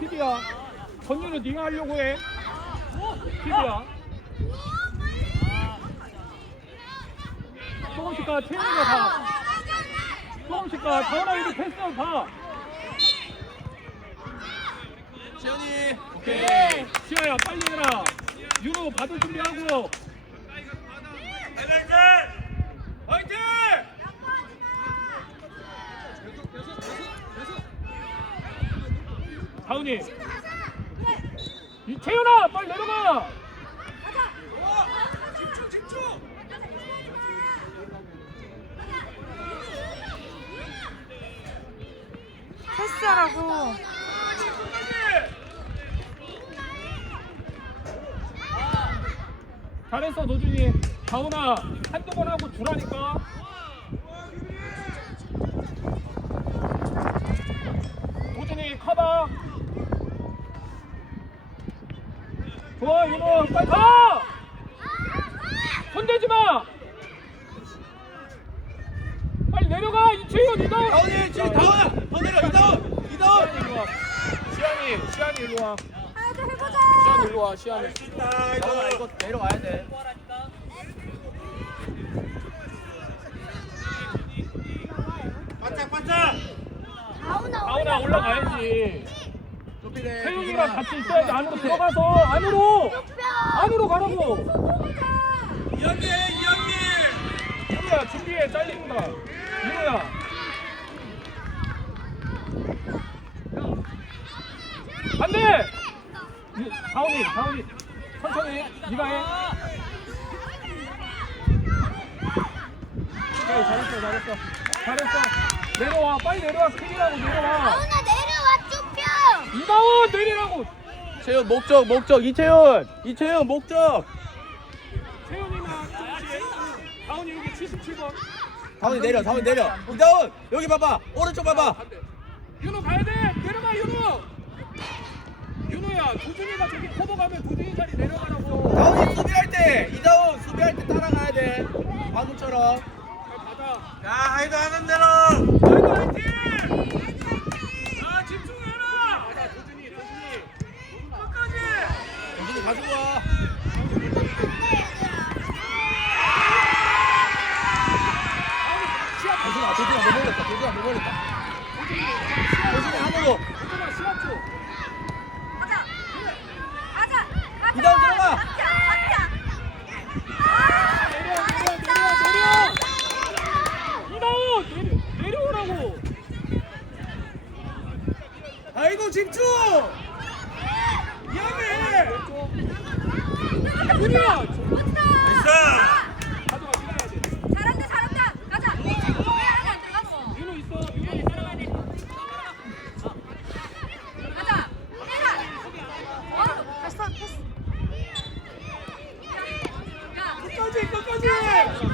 키드야 건유는 네가 하려고 해. 키드야. 조금씩 가 채영이가 가 조금씩 가 다운아 이거 패스 봐 지현이. 오케이. 시아야 빨리 해라. 윤호 받을 준비하고. 화이팅! 다운이 이 채윤아 빨리 내려가 집중 집중! 패스하라고. 잘했어 노준이 다운아 한두 번 하고 주라니까 노준이 커버 좋아 윤호 빨리 가 손대지 마 빨리 내려가 이채윤 이다운 다운이 지금 다운아! 더 내려 이다운! 이다운! 일로 와 시안이 시안이 일로 와더 해보자. 시안이 일로 와 시안이 아 이거 이거 내려와야 돼 바짝 바짝! 다운아 다운아 올라가야지 태용이랑 같이 있어야지 안으로 들어가서 안으로! 안으로 가라고! 이현기 이현기! 윤호야 준비해 잘린다 윤호야. 안돼! 다운이 다운이. 천천히 네가 해. 오케이 잘했어 잘했어. 잘했어. 내려와 빨리 내려와 스킬이라고 내려와. 이다운 내리라고! 채윤 목적 목적 이채윤 이채윤 목적! 태용이나 다운이 여기 77번. 다운이 내려 다운이 내려. 이다운! 여기 봐봐. 오른쪽 봐봐. 윤호 가야 돼! 내려가 윤호! 윤호야 도준이가 저기 커버 가면 도준이 자리 내려가라고. 다운이 수비할 때 이다운 수비할 때 따라가야 돼. 방금처럼. 야 하이도 하는 대로. 아이고 화이팅 아 집중해라 가자 도준이 도준이 끝까지 여기 가지고 와 시합 도준아 도준아 너 걸렸다 도준아 너 걸렸다 도준이 하늘로 도준아 시합 줘 가자. 가자. 가자. 이다운 들어가. 박자. 박자. 내려 내려 내려 내려 이다운 내려 내려오라고 아이고 집중 미안해 윤이야 좋다. 가져가 밀어야지 잘한다 잘한다. 가자. 왜 안에 안 들어갔어? 윤호 있어 윤호 따라가야 돼 가자. 해라. 어, 패스 패스. 야. 끝까지 끝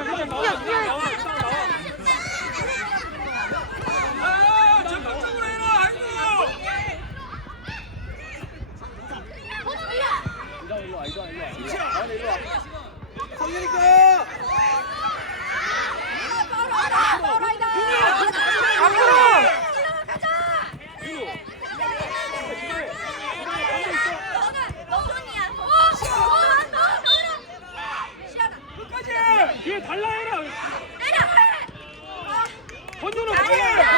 I just. 에라 에라. 에라. 권준호 그래.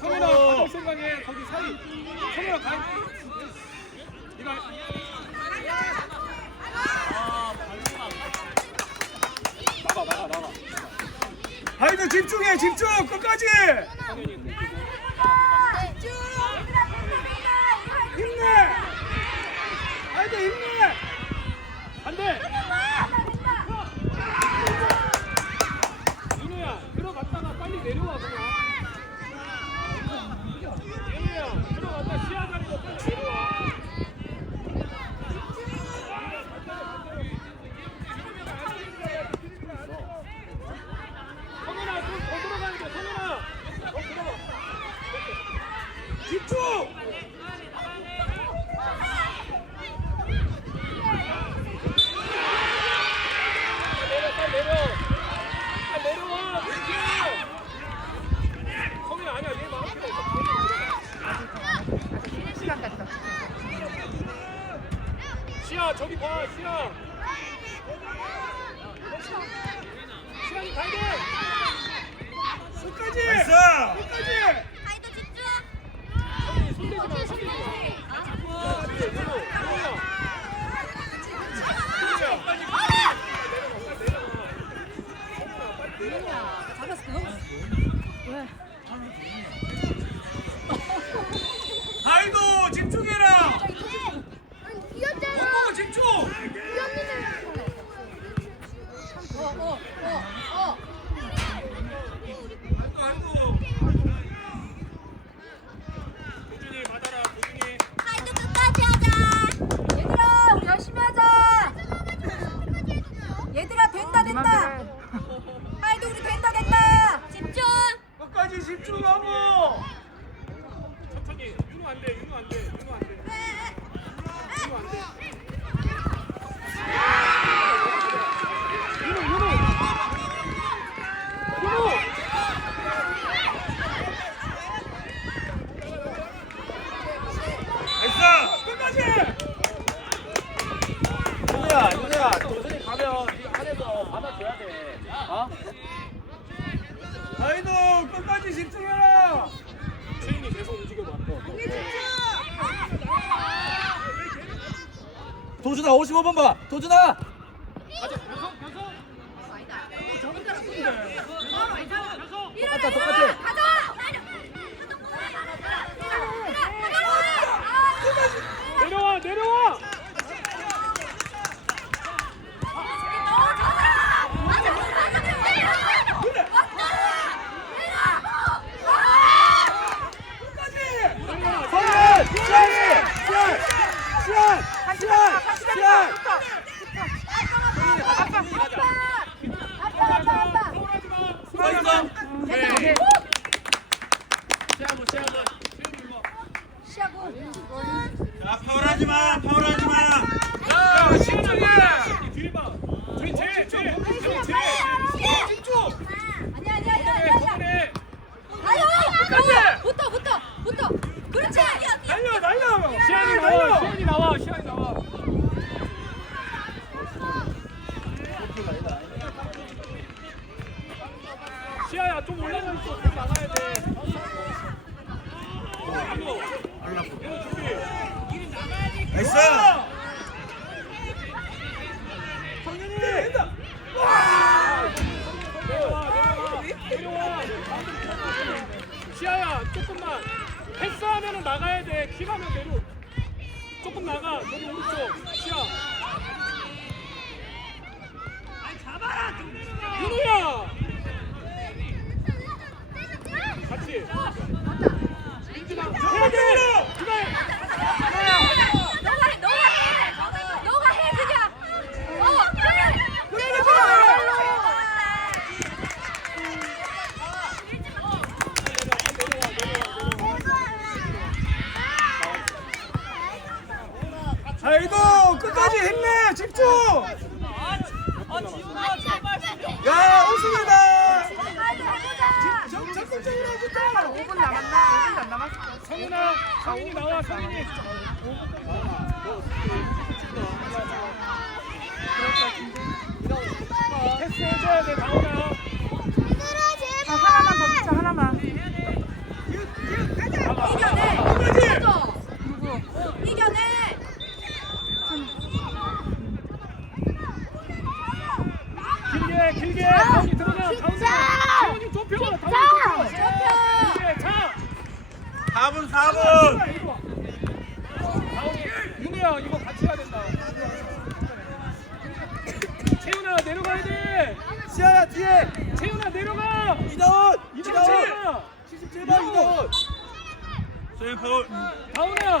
성현아 가족 생각해 거기 사이. 성현아 가. 이거. 나가 나가 나가 바이든 집중해 집중! 끝까지! 성현이 신아 저기 봐 신아 신아님 가이드 끝까지 나이스! 끝까지 가이드 집중 손대지 마 손대지 마 도준아 55번 봐. 도준아. 가자. 내려와 내려와. 5분 남았나? 5분 안 남았어. 성윤아. 성윤이 나와. 성윤이. 패스 해줘야 돼. 나오나. 아, 하나만 더 붙여, 하나만. 누구? 길게 길게 가운데 들어가 가운데 세훈이 가운데 4분 4분. 이리 와 가운데 윤우야 이거 같이 해야 된다. 채훈아 내려가야 돼. 시아야 뒤에. 채훈아 내려가. 이다운. 채훈아. 77번 이다운. 소영 파울. 다운아.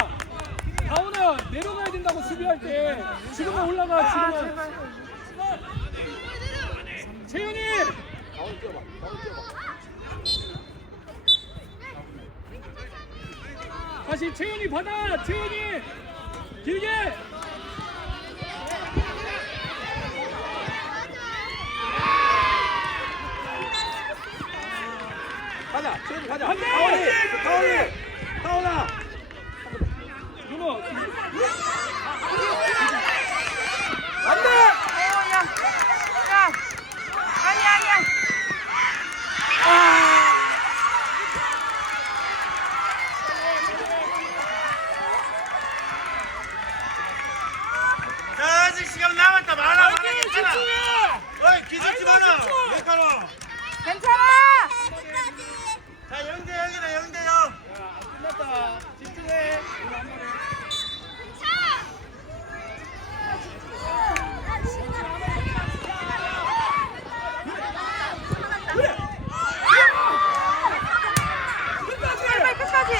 다운아 내려가야 된다고 수비할 때. 지금은 올라가 지금은. 채훈이 다시 채훈이 받아 채훈이 길게 가자. 소영 가자. 타원이. 타원이. 타원아. 윤호 안 돼. 야. 야. 아니야, 아니야. 자 아직 시간 남았다. 많아. 많아. 파이팅 괜찮아. 집중해 어이 기죽지 아이고, 마라. 집중! 메카로. 괜찮아. 자 0대 0이다 0대 0. 끝났다 집중해 빨리 끝까지.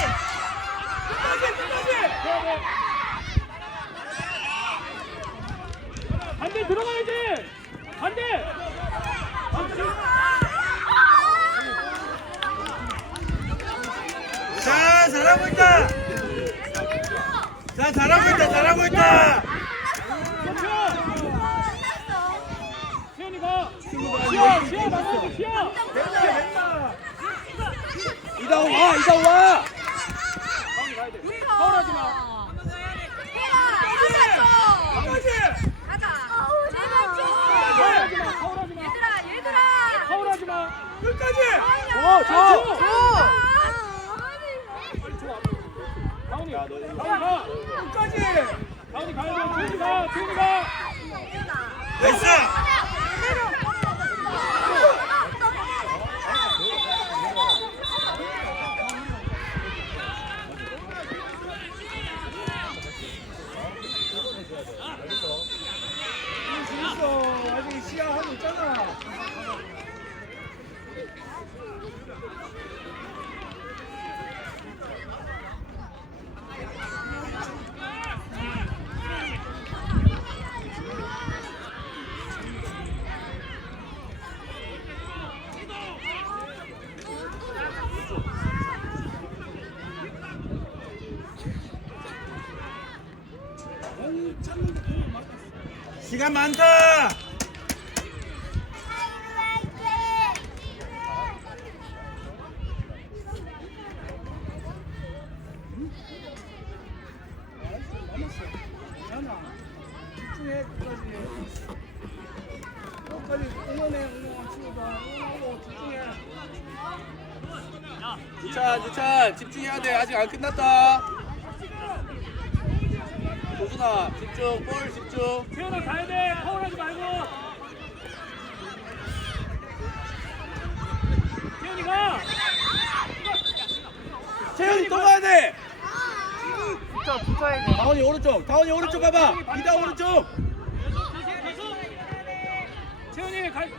반대 들어가야지 반대 자 잘하고 있다. 자 잘하고 있다. 잘하고 있다. 좁혀 세현이가 시야 시야 나가야지 시야 이다운 와 이다운 와. 파울하지 마 가자. 파울하지 마 파울하지 마. 파울하지 마 끝까지. 어, 줘. 줘. 다운이 다운이 가 끝까지. 다운이 가야 돼 지훈이 가 지훈이 가 나이스. 있어. 아직 시야 하고 있잖아. 시간 많다. 태현아 집중 볼 집중. 태현아 가야 돼. 파울하지 말고. 태현이가. 태연이, 더 가야 돼. 붙어 붙어야 돼 다원이 오른쪽 다원이 오른쪽 가봐. 이다 오른쪽. 채연이 갈